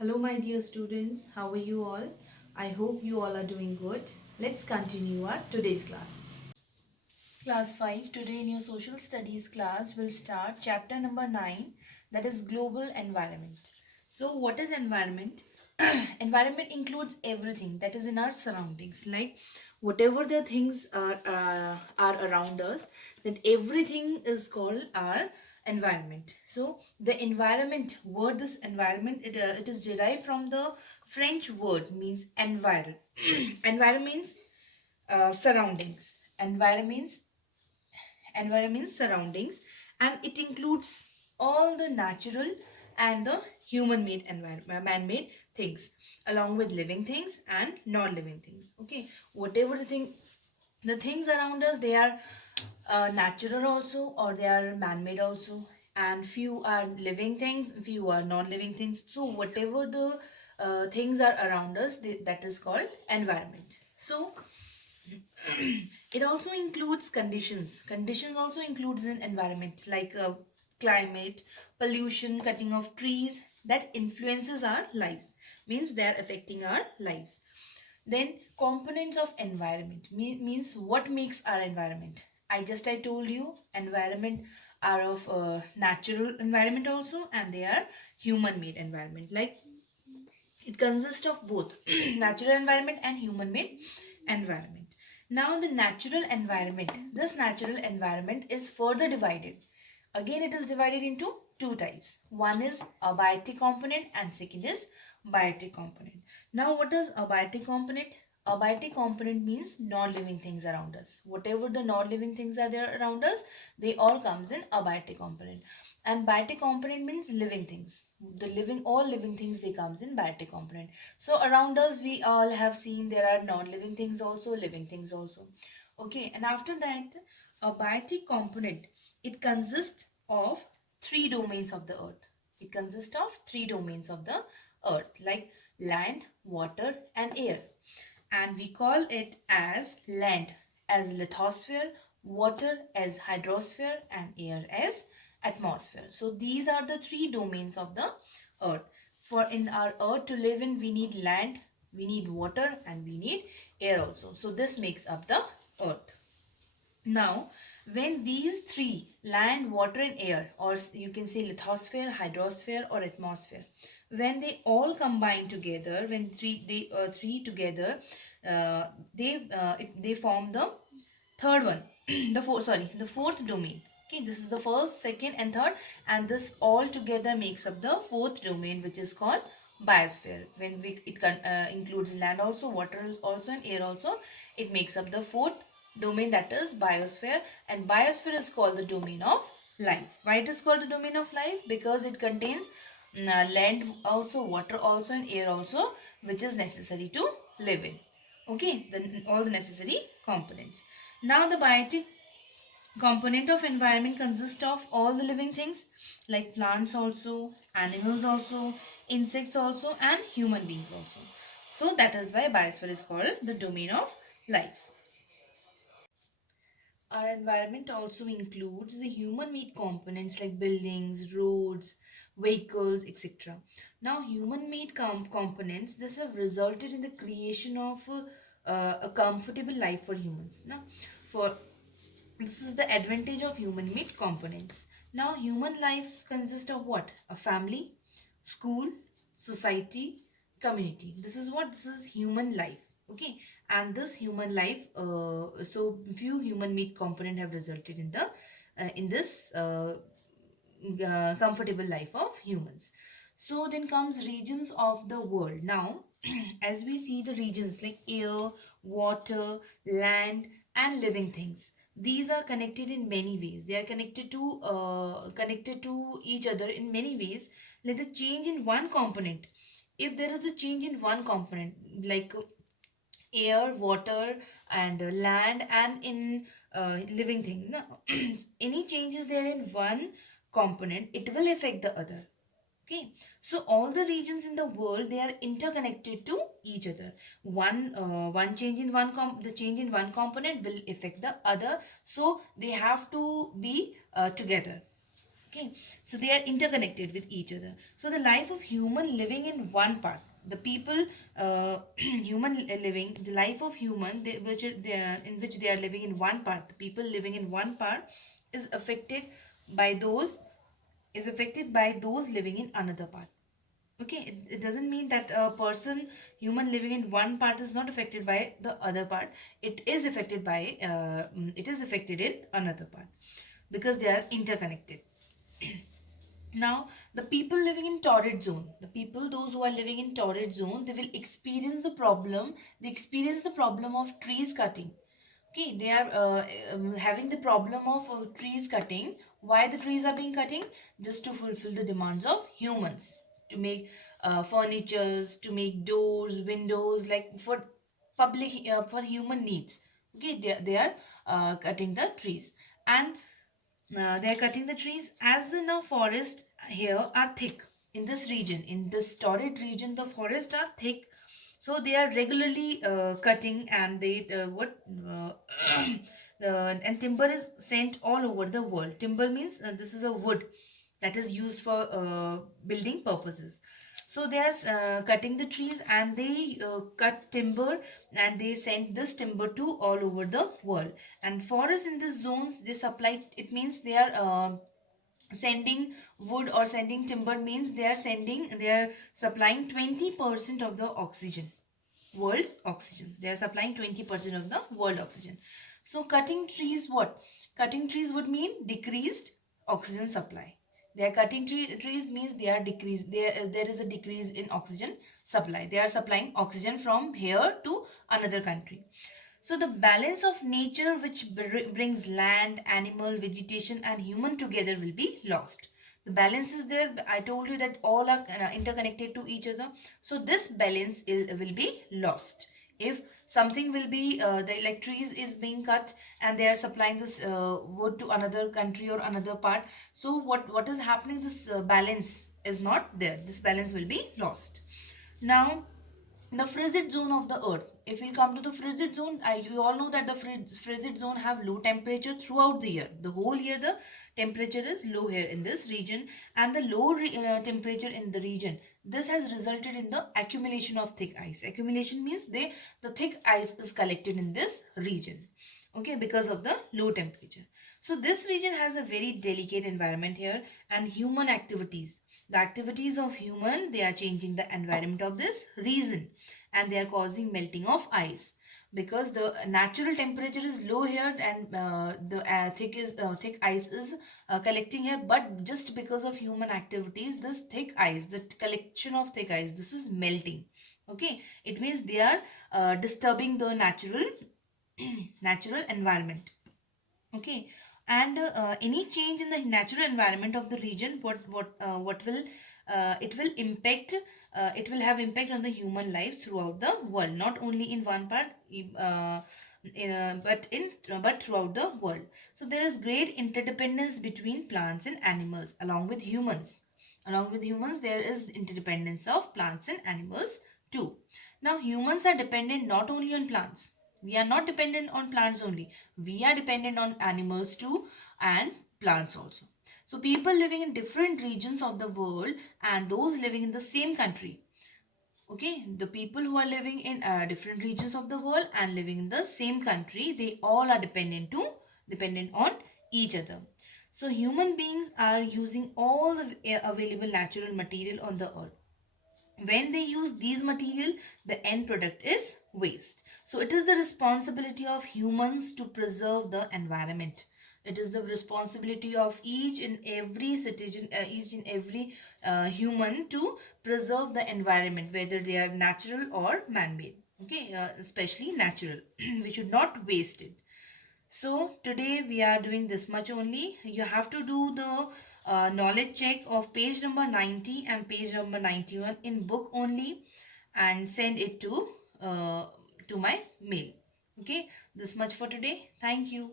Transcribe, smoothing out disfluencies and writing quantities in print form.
Hello, my dear students. How are you all? I hope you all are doing good. Let's continue our today's class. Class 5, today in your social studies class will start chapter number 9, that is global environment. So what is environment? Environment includes everything that is in our surroundings, like whatever the things are around us, then everything is called our environment. So the environment word, this environment, it is derived from the French word means environ. Environment means surroundings. Environment means surroundings, and it includes all the natural and the human-made environment, man-made things, along with living things and non-living things. Okay, whatever the things around us, they are natural also, or they are man-made also, and few are living things, few are non-living things. So whatever the things are around us, that is called environment. So it also includes conditions. Conditions also includes an environment like climate, pollution, cutting of trees that influences our lives. Means they are affecting our lives. Then components of environment means what makes our environment. I told you environment are of natural environment also, and they are human made environment. Like it consists of both natural environment and human made environment. Now the natural environment, this natural environment is further divided. Again it is divided into two types. One is abiotic component and second is biotic component. Now what is abiotic component? Abiotic component means non-living things around us. Whatever the non-living things are there around us, they all comes in abiotic component. And biotic component means living things. The living, all living things, they comes in biotic component. So around us we all have seen there are non-living things also, living things also. Okay, and after that, a biotic component, it consists of three domains of the earth. It consists of three domains of the earth, like land, water and air. And we call it as land as lithosphere, water as hydrosphere and air as atmosphere. So these are the three domains of the earth. For in our earth to live in, we need land, we need water and we need air also. So this makes up the earth. Now, when these three, land, water and air, or you can say lithosphere, hydrosphere or atmosphere, when they all combine together, when three together, they form the third one, the fourth domain. Okay, this is the first, second and third, and this all together makes up the fourth domain, which is called biosphere. When includes land also, water also and air also, it makes up the fourth domain, that is biosphere. And biosphere is called the domain of life. Why it is called the domain of life? Because it contains land also, water also and air also, which is necessary to live in. Okay, then all the necessary components. Now the biotic component of environment consists of all the living things like plants also, animals also, insects also and human beings also. So that is why biosphere is called the domain of life. Our environment also includes the human-made components like buildings, roads, vehicles, etc. Now, human-made components, this have resulted in the creation of a comfortable life for humans. Now, for this is the advantage of human-made components. Now, human life consists of what? A family, school, society, community. This is human life. Okay, and this human life, so few human-made component have resulted in the in this comfortable life of humans. So then comes regions of the world. Now, as we see the regions like air, water, land, and living things, these are connected in many ways. They are connected to each other in many ways. Like the change in one component, if there is a change in one component, like air, water, and land, and in living things. Now, any changes there in one component, it will affect the other. Okay, so all the regions in the world, they are interconnected to each other. One change in the change in one component will affect the other, so they have to be together. Okay, so they are interconnected with each other. So the life of human living in one part, the people, human living, the life of human, in which they are living in one part, the people living in one part is affected by those living in another part. Okay, it doesn't mean that a person, human living in one part is not affected by the other part. It is affected in another part because they are interconnected. Now, the people living in torrid zone, those who are living in torrid zone, they will experience the problem. They experience the problem of trees cutting. Okay, they are having the problem of trees cutting. Why the trees are being cutting? Just to fulfill the demands of humans, to make furnitures, to make doors, windows, like for for human needs. Okay, they are cutting the trees, and they are cutting the trees as the now forests here are thick in this region. In this torrid region, the forests are thick, so they are regularly cutting, and they what and timber is sent all over the world. Timber means this is a wood that is used for building purposes. So they are cutting the trees, and they cut timber, and they send this timber to all over the world. And forests in these zones, they supply, it means they are sending wood or sending timber, means they are supplying 20% of the oxygen, world's oxygen. They are supplying 20% of the world oxygen. So cutting trees, what? Cutting trees would mean decreased oxygen supply. They are cutting trees means they are decreased. There is a decrease in oxygen supply. They are supplying oxygen from here to another country. So the balance of nature which brings land, animal, vegetation and human together will be lost. The balance is there. I told you that all are interconnected to each other. So this balance will be lost. If something will be, like trees is being cut and they are supplying this wood to another country or another part. So what is happening? This balance is not there. This balance will be lost. Now, the frigid zone of the earth, if we come to the frigid zone, you all know that the frigid zone have low temperature throughout the year. The whole year the temperature is low here in this region, and the low temperature in the region, this has resulted in the accumulation of thick ice. Accumulation means the thick ice is collected in this region, okay, because of the low temperature. So this region has a very delicate environment here, and human activities, the activities of human, they are changing the environment of this region, and they are causing melting of ice, because the natural temperature is low here, and the thick ice is collecting here. But just because of human activities, this thick ice, the collection of thick ice, this is melting. Okay, it means they are disturbing the natural natural environment. Okay, and any change in the natural environment of the region, what will it will impact, it will have impact on the human lives throughout the world, not only in one part, but throughout the world. So there is great interdependence between plants and animals along with humans. Along with humans, there is interdependence of plants and animals too. Now, humans are dependent not only on plants. We are not dependent on plants only. We are dependent on animals too, and plants also. So, people living in different regions of the world and those living in the same country. Okay, the people who are living in different regions of the world and living in the same country, they all are dependent on each other. So human beings are using all the available natural material on the earth. When they use these material, the end product is waste. So it is the responsibility of humans to preserve the environment. It is the responsibility of each and every citizen, each and every human, to preserve the environment, whether they are natural or man-made. Okay, especially natural. We should not waste it. So today we are doing this much only. You have to do the knowledge check of page number 90 and page number 91 in book only, and send it to my mail. Okay, this much for today. Thank you.